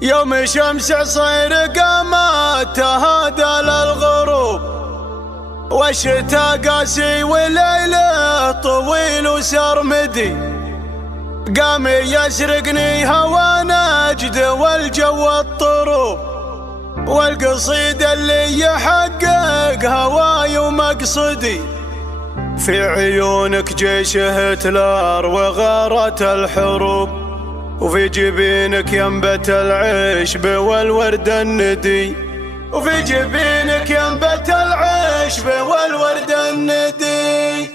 يوم شمس عصير قامت تهادى للغروب، والشتا قاسي والليل طويل وسرمدي. قام يسرقني هوى نجد والجو الطروب، والقصيدة اللي يحقق هواي ومقصدي. في عيونك جيش هتلر وغارت الحروب، وفي جبينك ينبت العشب والورد الندي، وفي جبينك ينبت العشب والورد الندي.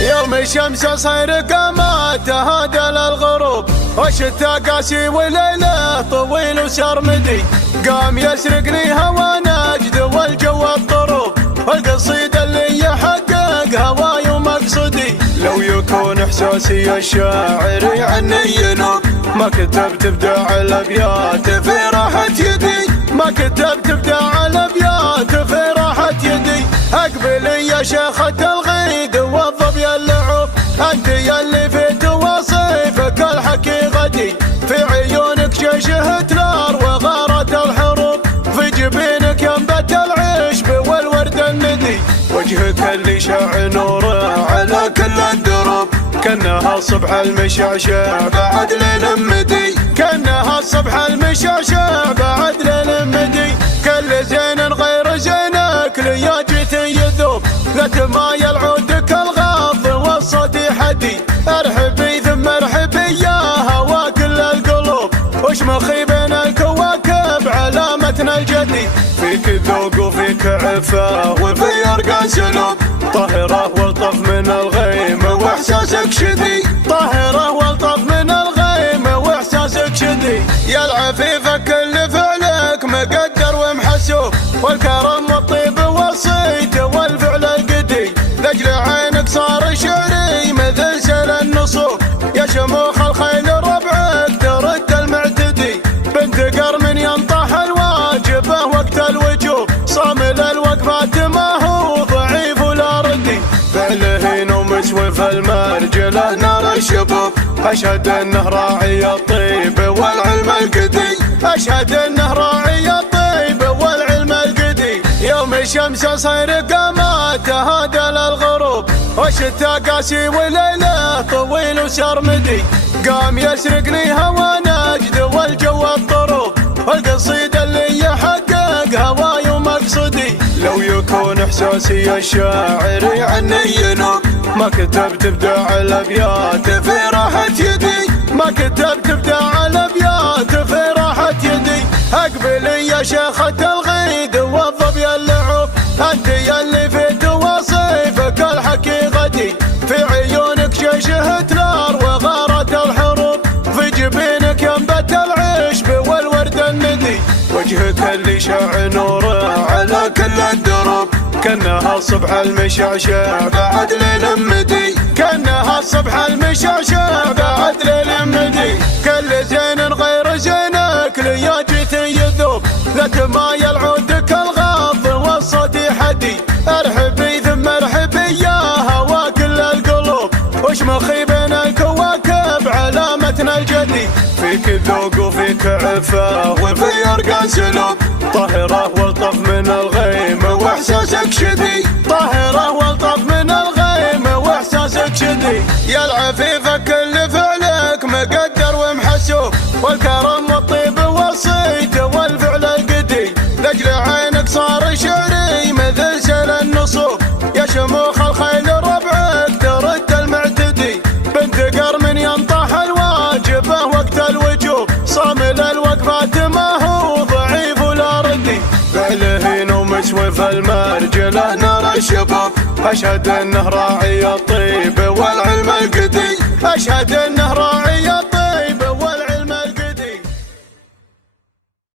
يوم الشمس صير قامت تهادى للغروب، والشتا قاسي والليل طويل وسرمدي. قام يسرقني هوى نجد والجو الطروب، والقصيدة اللي يحقق هواي ومقصدي. لو يكون احساسي الشاعر عني ينوب، ما كتبت ابداع الابيات في راحة يدي، ما كتبت ابداع الابيات في راحة يدي. اقبلي يا شيخة الغيد والظبي اللعوب، انت يلي في تواصيفك الحقيقتي. في عيونك جيش هتلر وغارت الحروب، في جبينك ينبت العشب والورد الندي. وجهك اللي شاع نوره على كل الدروب، كانها الصبح المشعشع بعد ليل مدي، كانها الصبح المشعشع بعد ليل مدي. كل زين غير زينك ليا جيت يذوب، لا تمايل عودك الغاض والصوت حدي. ارحبي ثم ارحبي يا هوا كل القلوب، وش مخي بين الكواكب علامتنا الجدي. فيك ذوق وفيك عفا وفي ارقى سلوب، طاهرة والطف من الغيم واحساسك شدي، طاهرة والطف من الغيم واحساسك شدي. يا العفيفة كل فعلك مقدر ومحسوب، والكرم والطيب والصيت والفعل القدي. لاجل عينك صار شعري مثل سيل النصوب، يا شموخ الخيل ربعك ترد المعتدي. بنت قرم ينطح الواجبه وقت الوجوب، صامل الوقفات ما هو ضعيف ولا ردي. فعله مسوف المرجله نار الشبوب، اشهد انه راعي الطيب والعلم القدي، اشهد انه راعي الطيب والعلم القدي. يوم الشمس صير قامت تهادى للغروب، والشتا قاسي والليل طويل وسرمدي. قام يسرقني هوى نجد والجو الطروب، والقصيدة اللي يحقق هواي ومقصدي. لو يكون احساسي الشاعر عني ينوب، ما كتبت ابداع الابيات في راحة يدي، ما كتبت ابداع الابيات في راحة يدي. اقبلي يا شيخة الغيد والظبي اللعوب، انت يلي في تواصيفك الحقيقتي. في عيونك جيش هتلر وغارت الحروب، في جبينك ينبت العشب والورد الندي. وجهك اللي شاع نوره على كل الدروب، كانها الصبح المشعشع بعد ليل مدي، كانها الصبح المشعشع بعد ليل مدي. كل زين غير زينك ليا جيت يذوب، لا تمايل عودك الغاض والصوت حدي. ارحبي ثم ارحبي يا هوا كل القلوب، وش مخي بين الكواكب علامتنا الجدي. فيك ذوق وفيك عفا وفي ارقى سلوب، طاهرة والطف من الغيم واحساسك شدي، طاهرة والطف من الغيم واحساسك شدي. يا العفيفة كل فعلك مقدر ومحسوب، والكرم والطيب والصيت والفعل القدي. لاجل عينك صار شعري مثل سيل النصوب، يا شموخ الخيل ربعك ترد المعتدي. بنت قرم ينطح الواجبه وقت الوجوب، صامل الوقفات ما هو ضعيف ولا ردي. فعله مسوف المرجله نار الشباب، اشهد انه راعي الطيب والعلم القدي، اشهد انه راعي الطيب